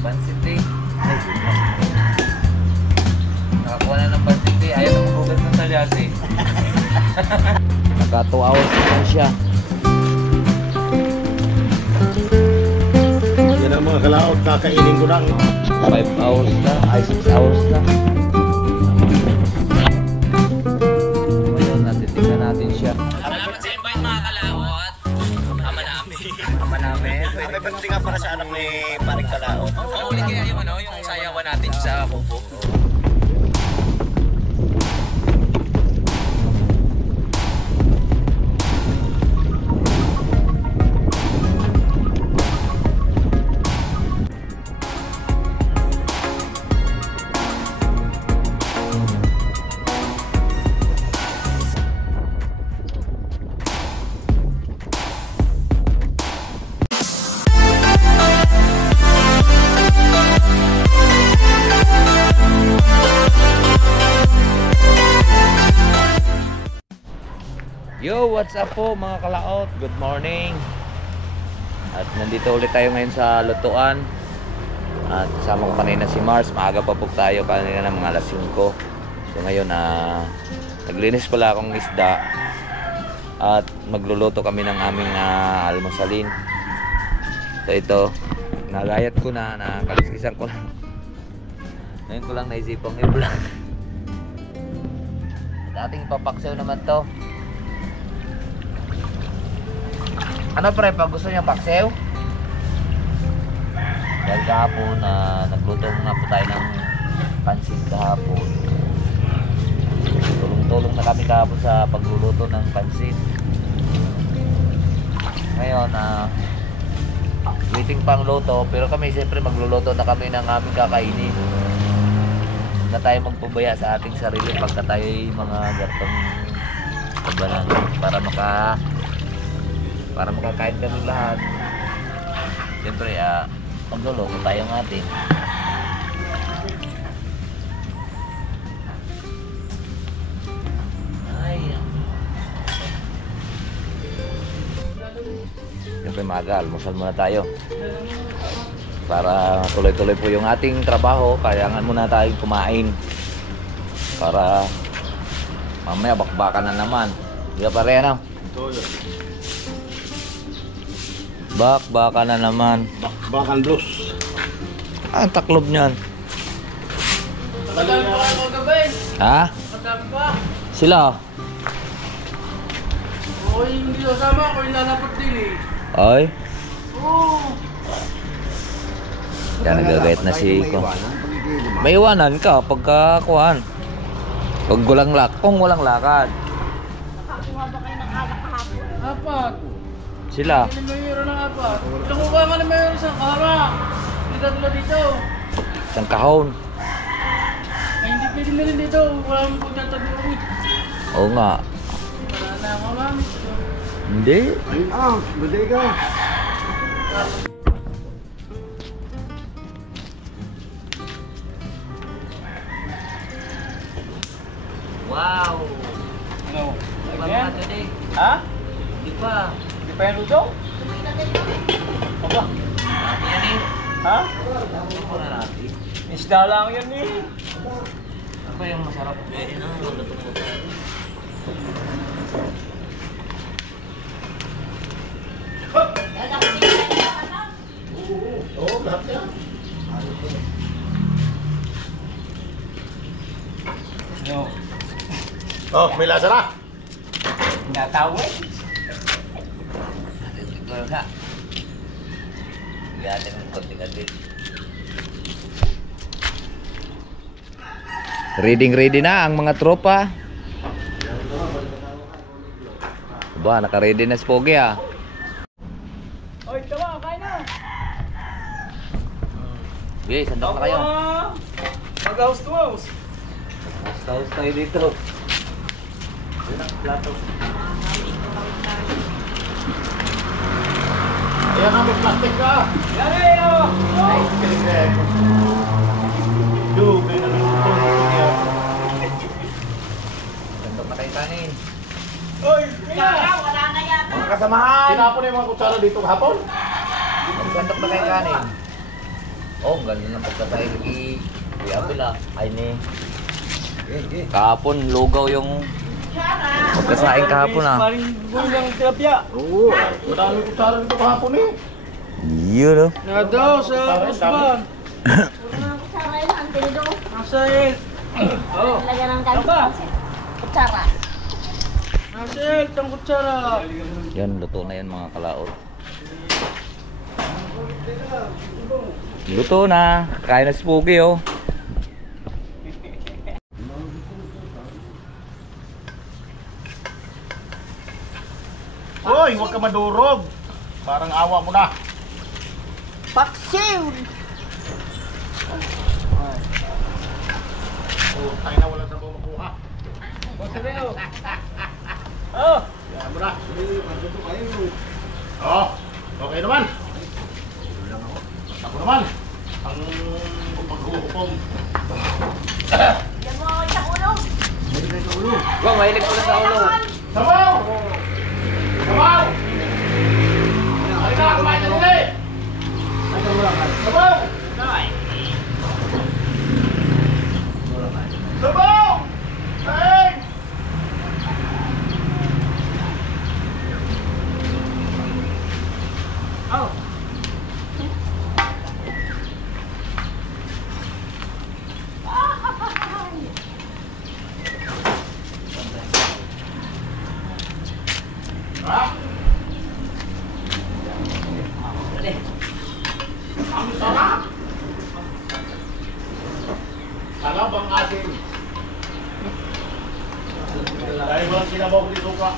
Pansit eh. Nakakuha na ng pansit eh. Ayaw na magugas ng salyas eh. Naka 2 hours na siya. Yan ang mga kalaot, kakainin ko lang. 5 hours na, ay 6 hours na. Ngayon, natitignan natin siya. Salamat sa invite mga kalaot. Ama namin. Ama namin. May pagdating nga para sa anak ni Paring Kalaot. Uli kaya yung ano, yung sayawan natin sa kubo. Yo, what's up po mga kalaot? Good morning. At nandito ulit tayo ngayon sa lutuan. At kasama ko kanina si Mars. Maaga pa po tayo kanina ng mga alas 5. So ngayon naglinis pala akong isda. At magluluto kami ng aming almusalin. So ito, nagayat ko na, nakaliskisan ko na. Ngayon ko lang naisipang i-vlog. Dating papaksaw naman to. Ano pre, pag gusto niya paksew? Dahil kahapon nagluto nga po tayo ng pansit kahapon. Tulong-tulong na kami kahapon sa pagluluto ng pansit. Ngayon, waiting pang luto. Pero kami siyempre magluluto na kami ng aming kakainin. Na tayo magpabaya sa ating sarili pagka tayo mga gartong pagbalan. Para makakain kami lahat. Siyempre, magluluto tayo ng atin. Siyempre, maaga, almusal muna tayo. Para tuloy-tuloy po yung ating trabaho, kailangan muna tayong kumain. Para mamaya bakbakan na naman. Di ba pare, ano? Baka na naman. Bakan blues. Ang taklob niyan. Madami pa ako gabay. Ha? Madami pa. Sila? Oo, yung hindi kasama ako, yung lalapat din eh. Oy? Oo. Yan, nagagayat na si Iko. May iwanan ka pagka kuhan. Kung walang lakad. Nakakuha ba kayo ng alak kahapon? Apat. Sila? Hindi mayroon ng apat. Nakuha nga na mayroon sa kara. Hindi tatlo dito. Isang kahon. Ay, hindi pwede na rin dito. Wala mong pagtatabi. Oo nga. Wala na ako mami. Hindi. Ayun buday ka. Wow! Ano? Di pa Again? mga today? Ha? Di pa. Hindi pa yung luto? Aba. Yan eh. Ha? Tapos po na natin. Isda lang yan eh. Ano ba yung masarap? Luto mo. Oo, lahat yan. No. Oh, may lasa na. Natawid. Siguro na. Bigyan natin ng konting-konting. Ready na ang mga tropa. Ba, naka-ready na si Pogi ah. Oy, tama, kain na. Okay, sandok na kayo. Mag-house to house. House tayo dito. Yun ang plato. Ayan na, may plastic ka. Yan eh, oh. Dugay na lang ito. Sandok na kayo kanin. Oy, Kaya, wala na yan. Mga kasamahan. Tinapon na yung mga kutsara dito kahapon. Sandok na kayo kanin. Oh, ganda ng pagkatay ni Kuya Abel ah. Ay ni. Kahapon, lugaw yung pagkasain kahapon ah. Paring gulang tilapia. Oo, madami ko tsara dito kahapon eh. Yun oh. Na daw sa kusban. Mga kutsara yun, ang tinido. Nasa el. Oh. Lagyan ng ganito. Aba. Kutsara. Nasa el, tang kutsara. Yan, luto na yan mga kalaot. Luto na. Kakain na si Pugi oh. Hoy, huwag ka madurog. Parang awa mo na. Paksiw! Oh, tayo na wala sa makuha. Oh. Yan mo na. Oh, okay naman. Ako naman. Ang paghuhukom. Yan mo ako sa ulo. Bang, mahilig ko na sa ulo. Sabaw! Sabaw! Halika, kumain na nila eh! Sabaw! Sabaw! Kain! Oh. Ha? Ang sarap! Sarap ang asin. Dahil walang sinabaw ko dito ka.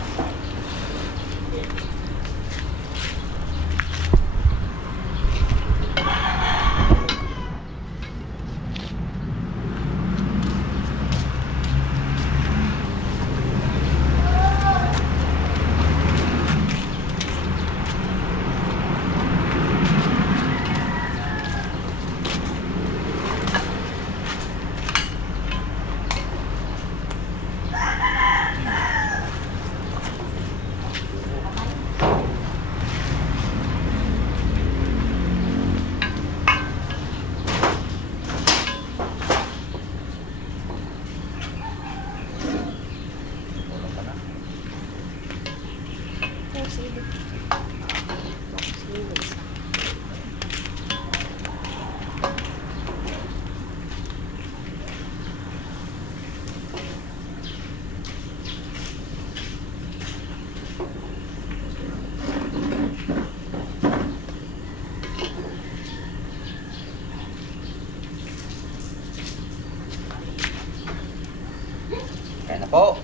Kaya na po.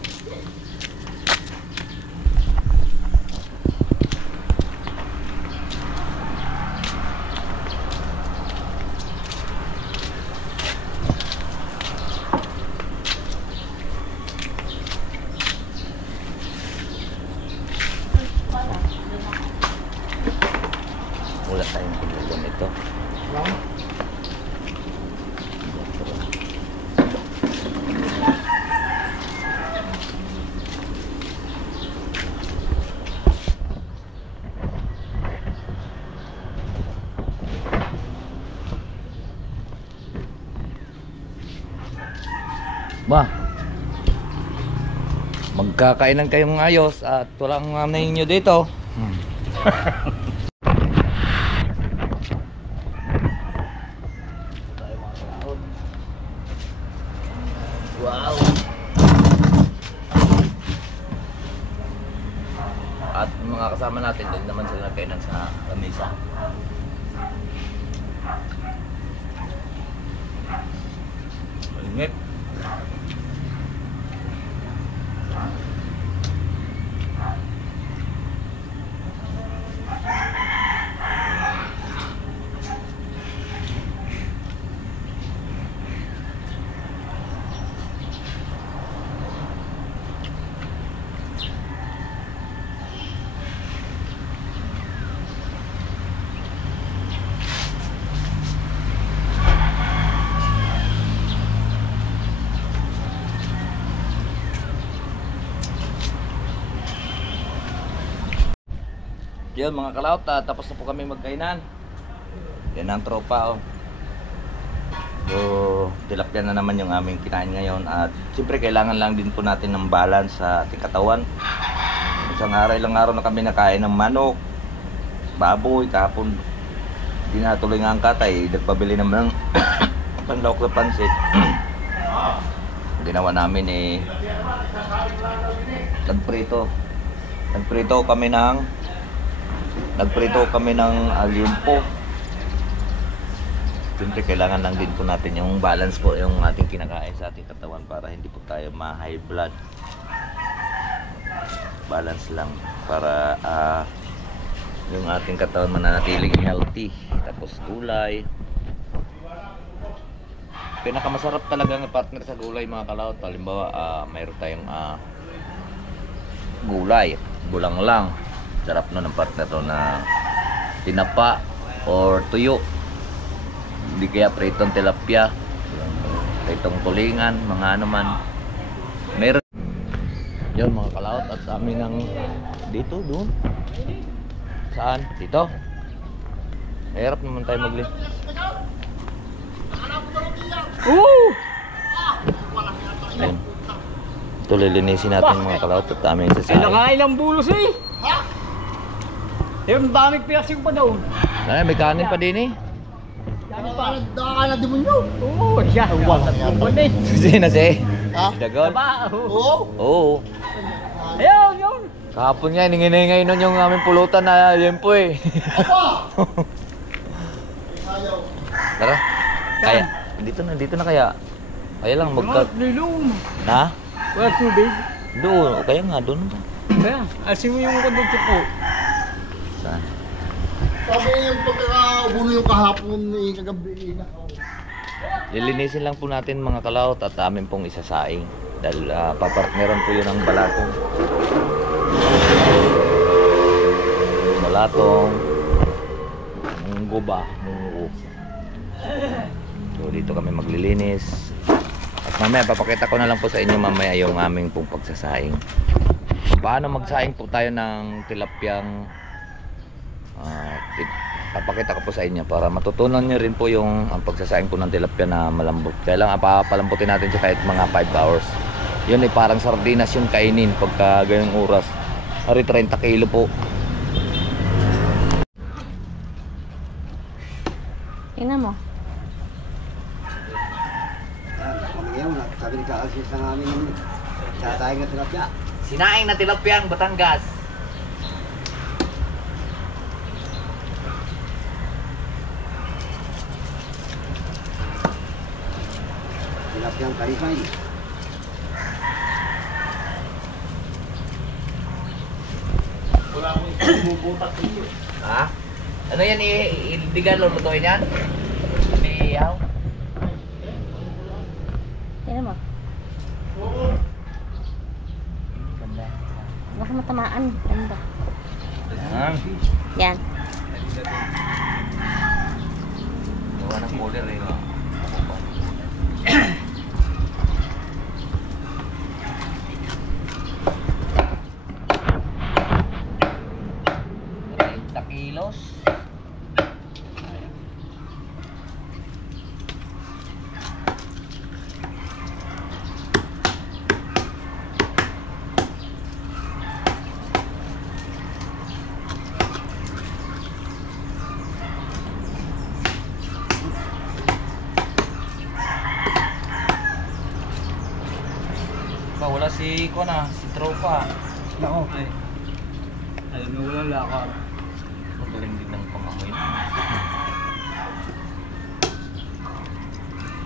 Wala tayong pagkakuan ito. Ba, magkakainan kayong ayos at walang nanay nyo dito. Wow. At mga kasama natin doon naman sila nagkainan sa lamesa. Ingat. Yun mga kalaot, tapos na po kami magkainan. Yan ang tropa oh. So, tilapia na naman yung aming kinain ngayon. At siyempre, kailangan lang din po natin ng balance sa ating katawan. Isang ilang araw na kami nakain ng manok, baboy, kahapon. Hindi natuloy nga ang katay. Nagpabili naman ng panlawak na pansit. Ginawa namin nagprito kami ng liempo. Siyempre kailangan lang din po natin yung balance po yung ating kinakain sa ating katawan para hindi po tayo ma-high blood. Balance lang para yung ating katawan mananatiling healthy. Tapos gulay. Pinakamasarap talaga ng partner sa gulay mga kalaot. Halimbawa, mayroon tayong gulay, bulang lang. Sarap nun ng partner to na tinapa or tuyo. Hindi kaya pritong tilapia, pritong tulingan, mga ano man. Meron. Yun mga kalaot at sa amin ng dito, doon. Saan? Dito. Mahirap naman tayo magli. Ayun. Ito lilinisin natin mga kalaot at aming Ay, sasahin. nakailang bulos eh. Yung daming piyasing pa daw. Ay, may kanin pa din eh. Nakakala demonyo. Oo, siya. Wala naman eh. Sino si? Ha? Dagon? Ba? Oo. Oo. Ayun, yun. Kahapon nga, hiningin nun yung aming pulutan na liempo eh. Apa! Ayaw. Tara. Kaya. Dito na kaya. Kaya lang magka... Lilong. Na? Wala tubig. Doon. Kaya nga, doon ba? Kaya, asin mo yung konduktor ko. Saan? Sabi yung pagkakabuno yung kahapon kagabi. Lilinisin lang po natin mga kalaot at amin pong isasaing. Dahil papartneran po yun ng balatong. Balatong. Munggo ba? Munggo. So dito kami maglilinis. At mamaya papakita ko na lang po sa inyo mamaya yung aming pong pagsasaing. Paano magsaing po tayo ng tilapyang papakita ko po sa inyo para matutunan nyo rin po yung ang pagsasaing po ng tilapia na malambot. Kailangan papalambutin natin siya kahit mga 5 hours. Yun ay parang sardinas yung kainin pagka ganyang oras. Hari 30 kilo po. Tingnan mo. Sabi ni Kaasis ng aming tatayang na tilapia. Sinaing na tilapia ang Batangas. Tilapia ang karisay. Wala akong bumubutak dito. Ha? Ano yan? Ildigan lulutuin yan? Iyaw? Tingnan mo. Baka matamaan. Ganda. Yan. Gawa ng cooler eh. Kilos. Wala si tropa. Nako. Alam mo, wala lakad. Magaling din ng pangamoy.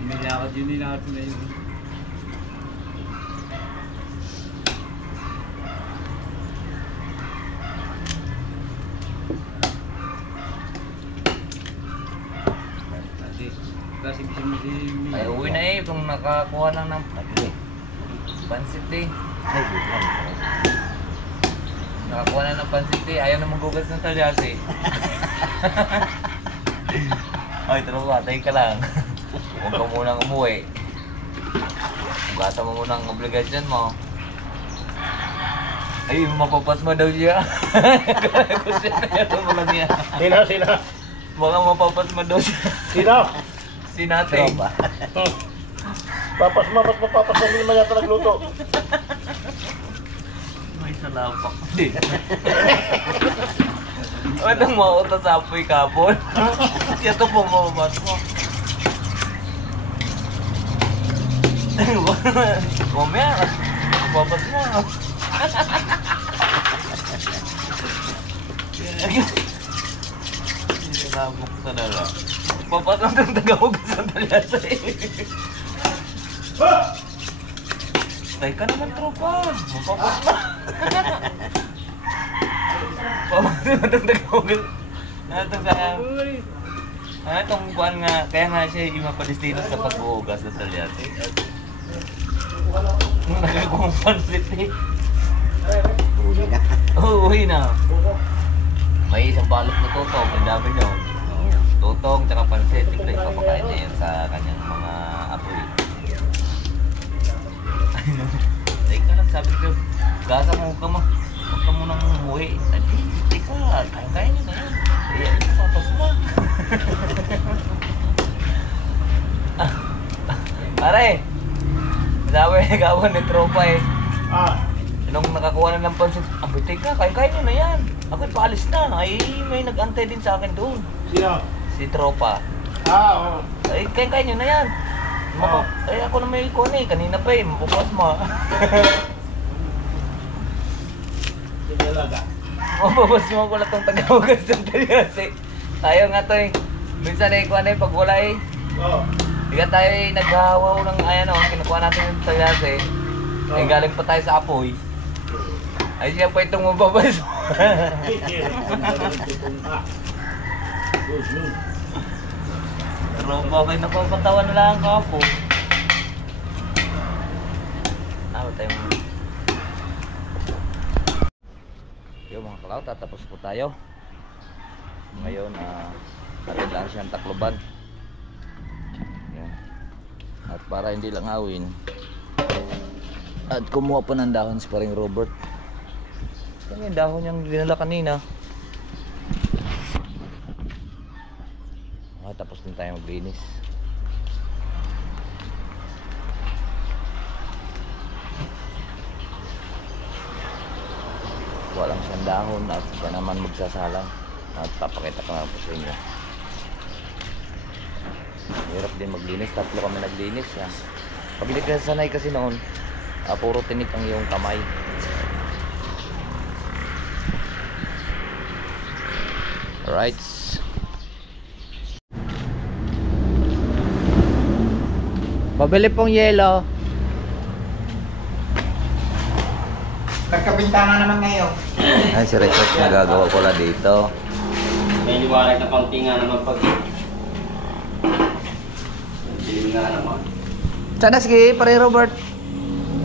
May lakad yun din natin na yun. Kasi bisa mo si... Ay, uwi na eh. Kung nakakuha lang ng pansit eh. Ay, buwan. Nakakuha na ng pansit eh. Ayaw na magugas ng talyas eh. Ay, tropa, tayo ka lang. Huwag ka munang umuwi. Bata mo muna ang obligasyon mo. Ay, mapapasma daw siya. Gusto na yan mo lang niya. Sino? Baka mapapasma daw siya. Sino? Si natin. Oh. Papas na naman yata nagluto. May salapak din. Anong mauta sa apoy kapon? Ito po mababat mo. Mamaya, mababat mo. Sinabok sa dala. Papatang ng tagahugas sa talyasa eh. Tay ka naman tropa. Mapapat mo. Papatang ng tagahugas. Itong sa... itong kuhan nga, kaya nga siya yung mapadestino sa pag-uugas sa talyasa. Nagagawang pansit eh. Huli na. Oo, uwi na. May isang balot na tutong, ang dami nyo. Tutong, tsaka pansit, tigla ipapakain niya yan sa kanyang mga apoy. Teka lang, sabi ko, gasa mo ka huwag ka munang umuwi. Adi, teka, kaya nyo na yan. Kaya, papas mo. Pare, sabi nagawan ni tropa eh. Nung nakakuha na ng pansit, abitik ka, kaya nyo na yan. Ako'y paalis na. Ay, may nag-antay din sa akin doon. Sino? Si tropa. Oo. Ay, kaya nyo na yan. Ay, ako na may ikon eh. Kanina pa eh, mabukas mo. Mabukas mo ko lang itong tagawagan sa talyasi. Tayo nga to eh. Minsan eh, ikuha na eh, pag wala eh. Oo. Hindi tayo eh, naghahawaw ng ayan o, kinukuha natin yung talyasi. Eh, galing pa tayo sa apoy. Ay, siya pa itong mababas. Pero bakit napapatawa na lang ako po? Ano tayo mo? Yung mga kalaw, tatapos po tayo. Ngayon, natin lang siyang takloban. Yan. At para hindi lang awin, at kumuha pa ng dahon si paring Robert. Yan yung dahon niyang dinala kanina. Tapos din tayo maglinis. Walang siyang dahon at siya naman magsasalang. At papakita ko na po sa inyo. Hirap din maglinis. Tatlo kami naglinis. Pag hindi ka sanay kasi noon, puro tinik ang iyong kamay. Alright. Pabili pong yelo. Nagkabintana naman ngayon. Ay, si Richard nagagawa ko lang dito. May liwanag na pangtinga naman pag... Dilim nga naman. Sana sige, pare Robert.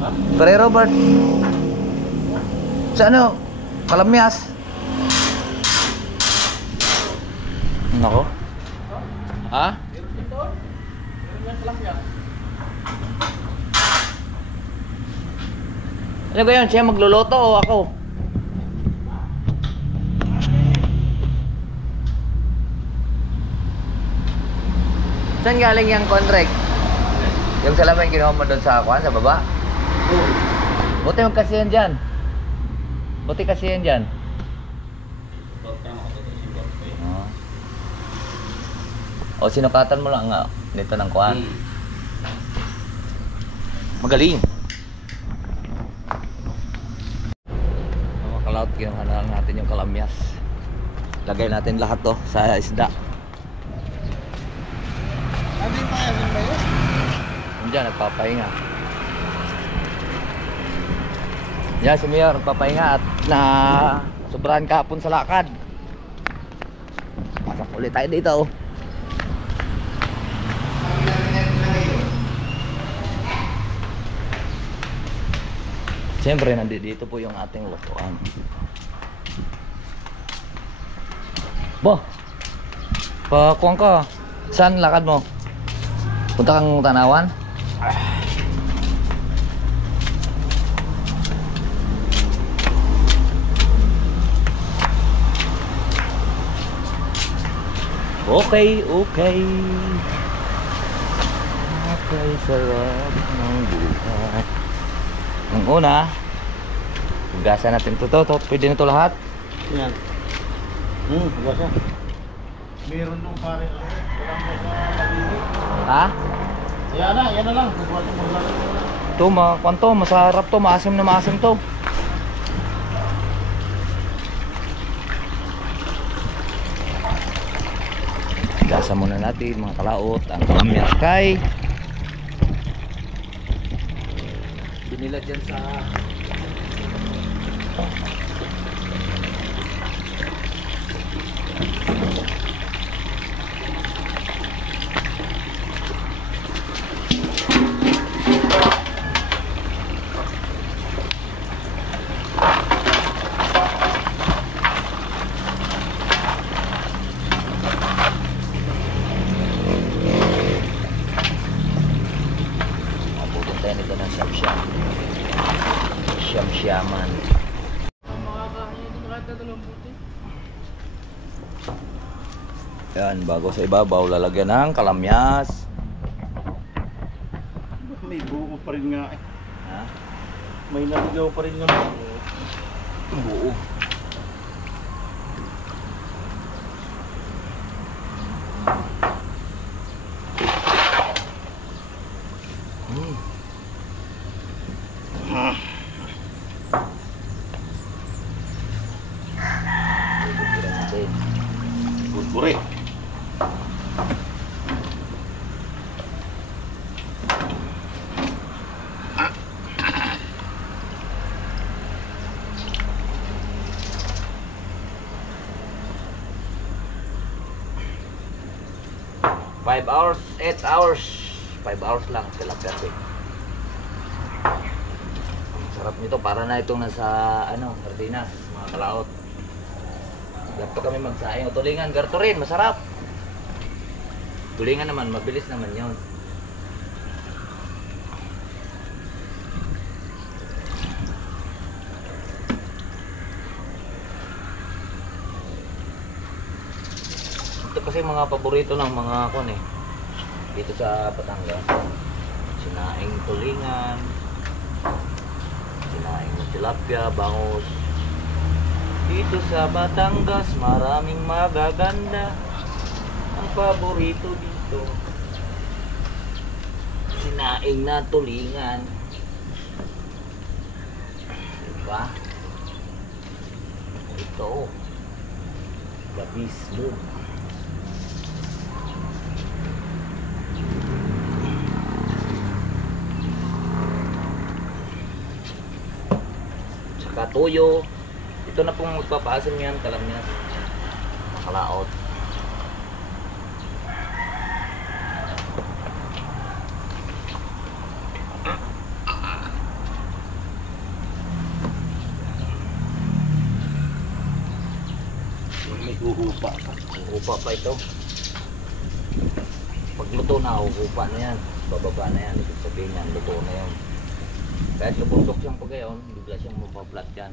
Ha? Pare Robert. Sa ano? Kalamyas. Nako. Ha? Ano ba yun? Siya magluluto o ako? Saan galing yung contract? Yung salamin kinuha mo doon sa akuan, sa baba? Buti magkasi yan dyan. Buti kasi yan dyan. O sinukatan mo lang nga nito ng kuan. Magaling. Mga kalaut, kinuha na lang natin yung kalamyas. Lagay natin lahat to sa isda. Ano pa yan ba yun? Diyan, nagpapahinga. Yan, si Mayor, nagpapahinga at na sobrahan kahapon sa lakad. Pasok ulit tayo dito. Siyempre, nandito po yung ating lutuan. Bo! Pakuhan ka. Saan lakad mo? Punta kang Tanawan? Okay, okay. Kay sarap ng buhay. Ang una, hugasan natin to. Pwede na to lahat. Yan. Huwag siya. Meron nung pare. Walang mabili. Ha? Yan na lang. Huwag mo lang. Ito, kwanto, masarap to, maasim na maasim to. Gasa muna natin mga kalaot ang kamyas kay binila dyan sa pupuntayan ito ng siyam-siyaman. Makakain ito kahit na 2 buti. Yan, bago sa ibabaw lalagyan ng kalamyas. May buo pa rin nga eh. Ha? May naligaw pa rin nga. Buo. Burbure. Five hours, 8 hours. 5 hours lang tilapia ko. Ang sarap nito, para na itong nasa sardinas, mga kalaot. Dapat kami magsaing o tulingan, garto rin, masarap. Tulingan naman, mabilis naman 'yon. Ito kasi mga paborito ng mga kon eh. Dito sa Batangas. Sinaing tulingan, sinaing na tilapia, bangus. Dito sa Batangas, maraming magaganda. Ang paborito dito, sinaing na tulingan. Diba? Ito, babismo. Tsaka toyo. Ito na pong magpapaasim yan, kalamyas. Makalaot. May uhupa pa. Uhupa pa ito. Pag luto na, uhupa na yan. Bababa na yan. Ibig sabihin yan, luto na yan. Kahit lubundok siyang pagayon, bigla siyang mapaplat yan.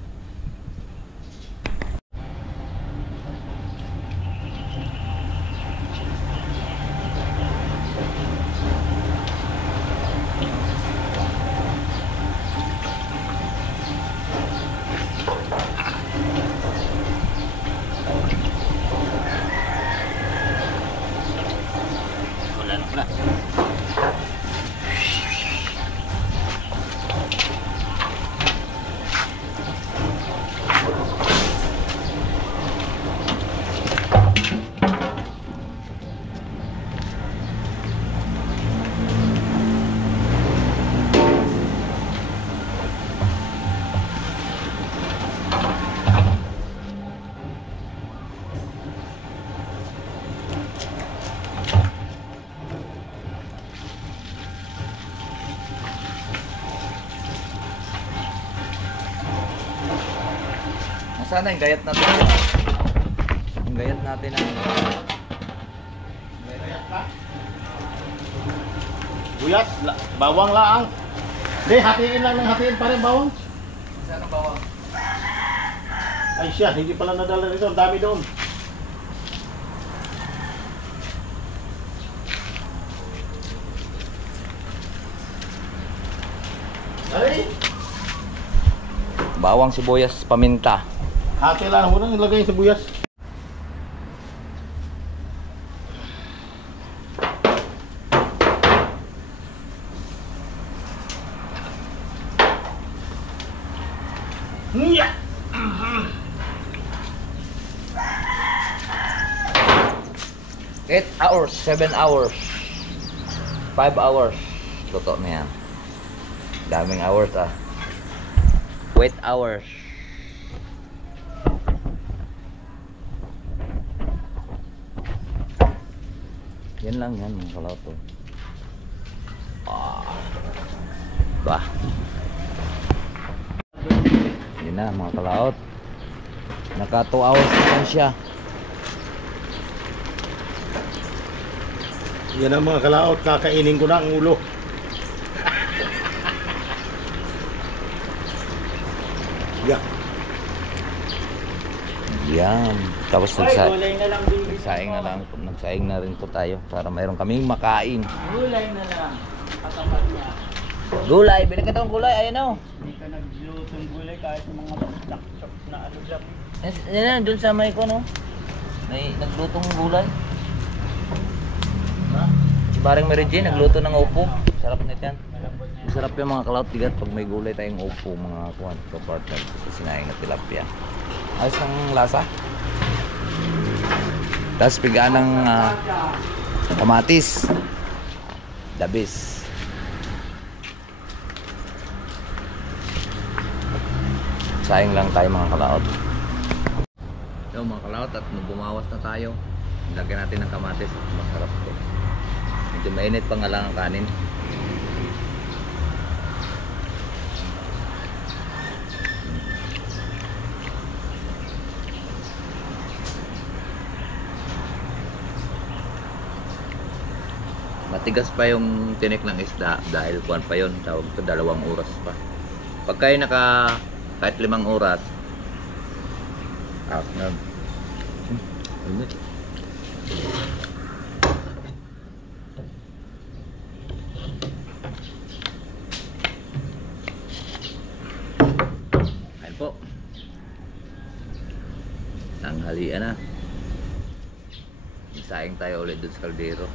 Wala na. Sana yung gayat natin. Yung gayat natin ang Buyas, bawang laang. Hindi, hatiin lang ng hatiin pa rin bawang. sana bawang. Ay siya, hindi pala nadala nito. Ang dami doon. bawang, sibuyas, paminta. Hati lang, huwag nang ilagay sa buyas. Yeah. 8 hours, 7 hours, 5 hours. Luto na yan. Daming hours ah. Wait hours. Yan lang yan mga kalato. Bah. Yan na mga kalaot. Naka 2 hours na siya. Yan ang mga kalaot, kakainin ko na ang ulo. Yeah. Yan. Tapos nagsaing na rin po tayo para mayroon kaming makain. Gulay na lang. Katapat niya. Gulay, bili ka tong gulay, ayun o. Hindi ka naglutong gulay kahit yung mga chak-chak na ano dyan. Yan na, dun sa may ko no. May naglutong gulay. Si Baring Mary Jane, nagluto ng upo. Sarap nito yan. Masarap yung mga kalaot tigat pag may gulay tayong upo, mga kuwan, kapartner sa sinaing na tilapia. Ayos ng lasa. Tapos pigaan ng kamatis. Dabis. Sayang lang tayo mga kalaot. So mga kalaot, at bumawas na tayo. Lagyan natin ng kamatis. Masarap to. Medyo mainit pa nga lang ang kanin. Matigas pa yung tinik ng isda dahil kuwan pa yon, tawag ko 2 oras pa. Pag kayo kahit 5 oras, out na. Ayun po. Tanghalian na. Isaing tayo ulit dun sa kaldero.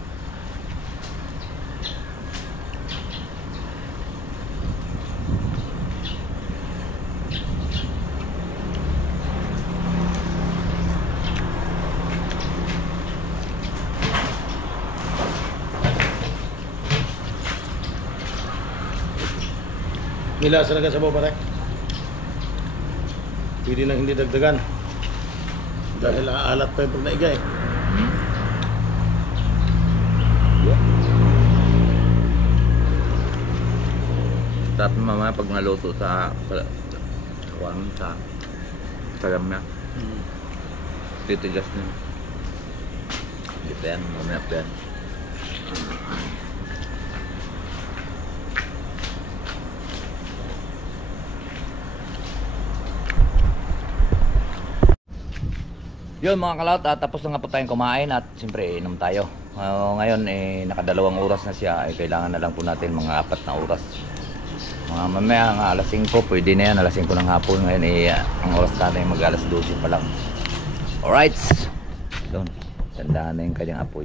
Nilasa na ka sa baba pare. Pwede nang hindi dagdagan. Dahil aalat pa yung pag naigay. Sarap mamaya pag naluto sa kuwan sa salam niya. Titigas niya. Dito yan, mamaya pa yan. Yun mga kalaot, tapos na nga po tayong kumain at siyempre inom tayo. Ngayon naka 2 oras na siya, kailangan na lang po natin mga 4 na oras. Mga mamaya nga alas 5, pwede na yan, alas 5 ng hapon. Ngayon ang oras natin mag alas 12 pa lang. Alright, doon, tandaan na yung kanyang apoy.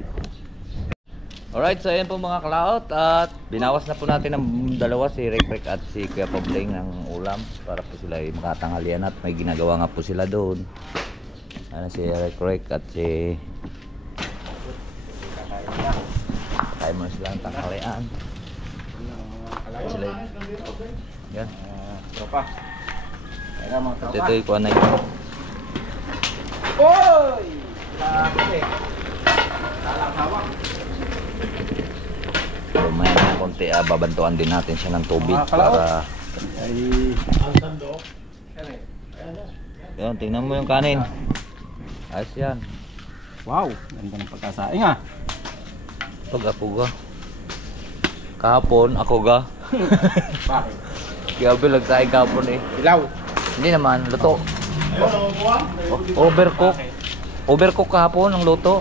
Alright, so ayan po mga kalaot, at binawas na po natin ng 2, si Rek at si Kuya Pabling ng ulam para po sila makatanghalian at may ginagawa nga po sila doon. Ano si Rek at si kaya mo silang tanghalian sila yan Tropa. Kaya mga tropa. ito yung kuha na yun. Oy! Grabe. Salang hawak. So maya na konti, babantuan din natin siya ng tubig para Ay, ang sando. yun, tingnan mo yung kanin. Ayos yan. Wow, ganda ng pagkasaing ah. Pag-ako ga. Kahapon, ako ga. Bakit? Gabi nagsaing kahapon eh. Ilaw. Hindi naman, luto. Overcook. Overcook kahapon ang luto.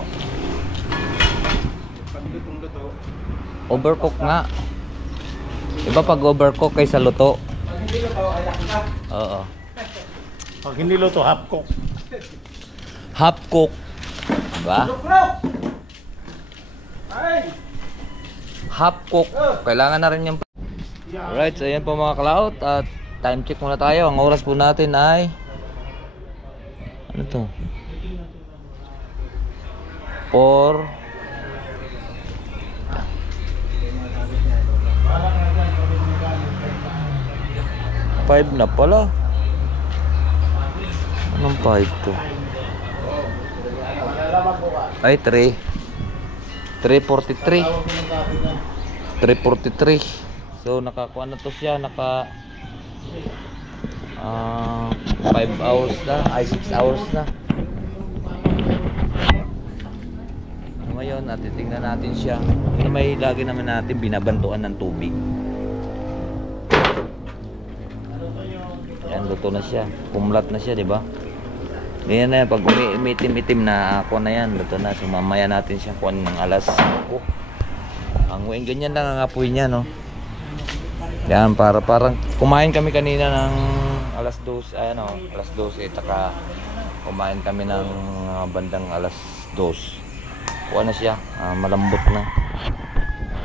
Paglutong luto. Overcook nga. Iba pag overcook kaysa luto. Pag hindi luto, ay laki ka. Oo. Pag hindi luto, half cook. Half cook. Diba? Half cook. Kailangan na rin yung... Alright, so ayan po mga kalaot. At time check muna tayo. Ang oras po natin ay... Ano to? 4... 5 na pala. Anong 5 to? Ay, 3. 343. 343. So, nakakuha na to siya. 5 hours na. Ay, 6 hours na. Ngayon, titingnan natin siya. May lagi naman natin binabantuan ng tubig. Yan, luto na siya. Pumlat na siya, di ba? Ganyan na yan. Pag umiitim-itim na ako na yan, luto na. So, mamaya natin siya kuha ng alas 5. Ang ganyan lang ang apoy niya, no? Yan, parang kumain kami kanina ng alas 2, alas 12, taka kumain kami ng bandang alas 2. Kuha na siya, malambot na.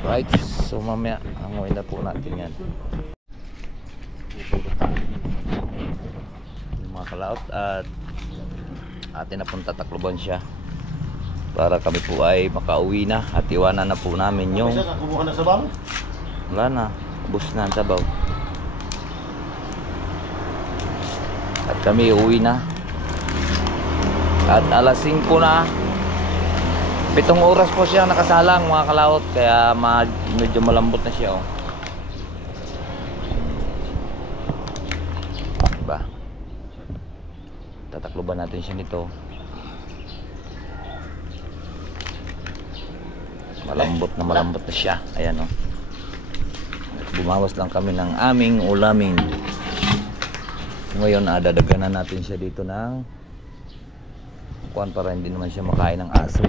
Right, so mamaya, anguin na po natin yan. Mga kalaot at atin na pong tatakloban siya para kami po ay makauwi na at iwanan na po namin yung Kumuha na sa bang? wala na, ubos na ang sabaw at kami uwi na at alas 5 na 7 oras po siya nakasalang mga kalaot kaya medyo malambot na siya diba? Tatakloban natin siya nito. Malambot na siya. Ayan o. Bumawas lang kami ng aming ulamin. Ngayon dadagdagan natin siya dito ng kuwan para hindi naman siya makain ng aso.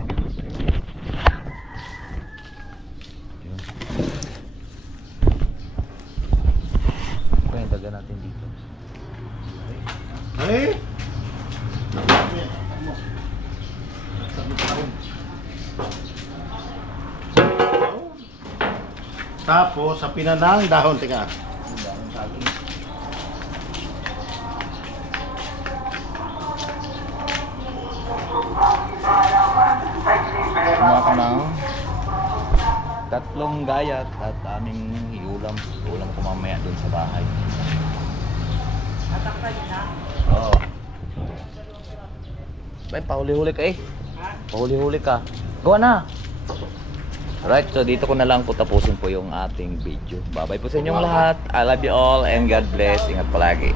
Kaya dagan natin dito. Hey! Tapos sa pinanang dahon, tingnan. Kumuha ka ng 3 gayat at aming iulam. Ulam ko mamaya dun sa bahay. Oo. Bay, pahuli-huli ka eh. Pahuli-huli ka. Gawa na! Alright, so dito ko na lang po tapusin po yung ating video. Bye-bye po sa inyong lahat. I love you all and God bless. Ingat palagi.